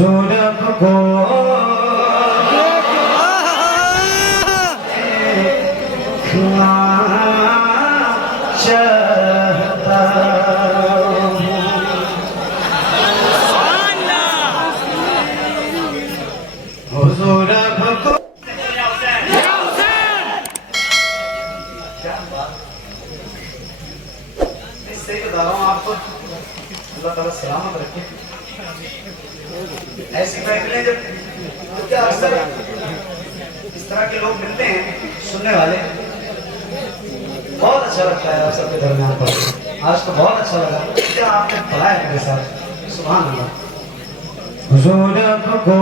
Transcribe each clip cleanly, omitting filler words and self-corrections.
हुजूर को देखना चाहता हूँ। हुजूर को सही बता रहा हूँ आपको, अल्लाह ताला सलामत रखे। ऐसी महफिलें जब तो क्या अक्सर इस तरह के लोग मिलते हैं सुनने वाले, बहुत अच्छा लगता है आप सबके दरमियान पर। आज तो बहुत अच्छा लगा क्या आपने पढ़ा है मेरे साथ, सुभान अल्लाह। हुजूर को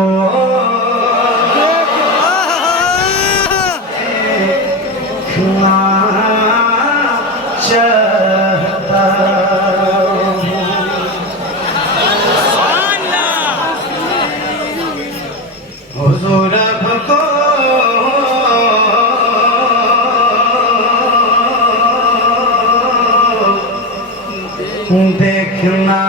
देखना चाहता हूँ। हुजूर को देखना